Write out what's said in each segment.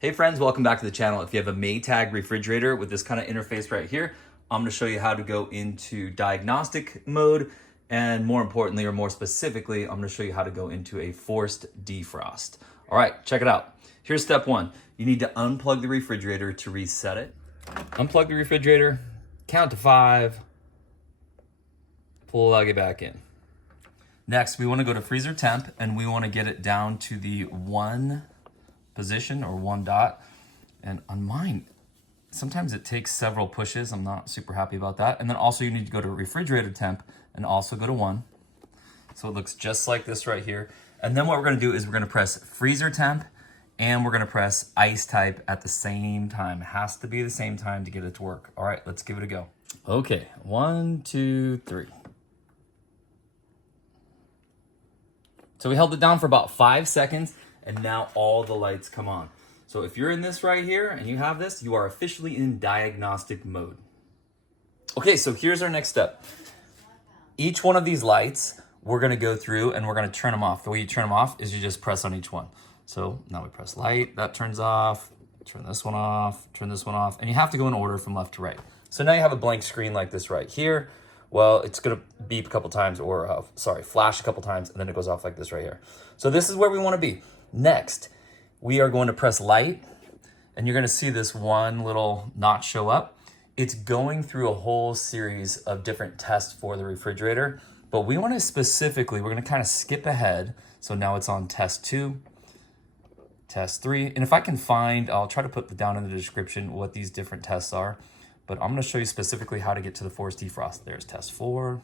Hey friends, welcome back to the channel. If you have a Maytag refrigerator with this kind of interface right here, I'm gonna show you how to go into diagnostic mode, and more importantly, or more specifically, I'm gonna show you how to go into a forced defrost. All right, check it out. Here's step one. You need to unplug the refrigerator to reset it. Unplug the refrigerator, count to 5, plug it back in. Next, we wanna go to freezer temp, and we wanna get it down to the 1 position or 1 dot. And on mine, sometimes it takes several pushes. I'm not super happy about that. And then also you need to go to refrigerator temp and also go to 1. So it looks just like this right here. And then what we're gonna do is we're gonna press freezer temp and we're gonna press ice type at the same time. It has to be the same time to get it to work. All right, let's give it a go. Okay, 1, 2, 3. So we held it down for about 5 seconds and now all the lights come on. So if you're in this right here and you have this, you are officially in diagnostic mode. Okay, so here's our next step. Each one of these lights, we're gonna go through and we're gonna turn them off. The way you turn them off is you just press on each one. So now we press light, that turns off, turn this one off, turn this one off, and you have to go in order from left to right. So now you have a blank screen like this right here. Well, it's gonna beep a couple times or, flash a couple times, and then it goes off like this right here. So this is where we wanna be. Next, we are going to press light, and you're gonna see this one little notch show up. It's going through a whole series of different tests for the refrigerator, but we wanna specifically, we're gonna kind of skip ahead. So now it's on test 2, test 3, and if I can find, I'll try to put down in the description what these different tests are, but I'm gonna show you specifically how to get to the forced defrost. There's test 4.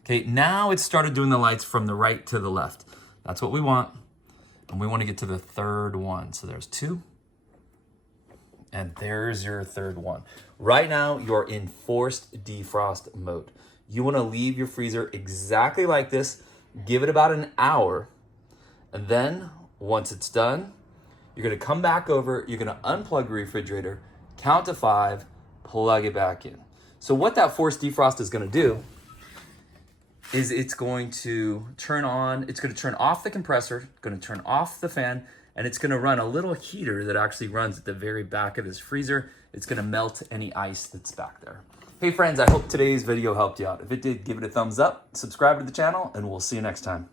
Okay, now it started doing the lights from the right to the left. That's what we want. And we want to get to the 3rd one. So there's 2. And there's your 3rd one. Right now, you're in forced defrost mode. You want to leave your freezer exactly like this. Give it about an hour. And then, once it's done, you're going to come back over. You're going to unplug the refrigerator, count to 5, plug it back in. So what that forced defrost is going to do is it's going to turn off the compressor, going to turn off the fan, and it's going to run a little heater that actually runs at the very back of this freezer. It's going to melt any ice that's back there. Hey friends, I hope today's video helped you out. If it did, give it a thumbs up, subscribe to the channel, and we'll see you next time.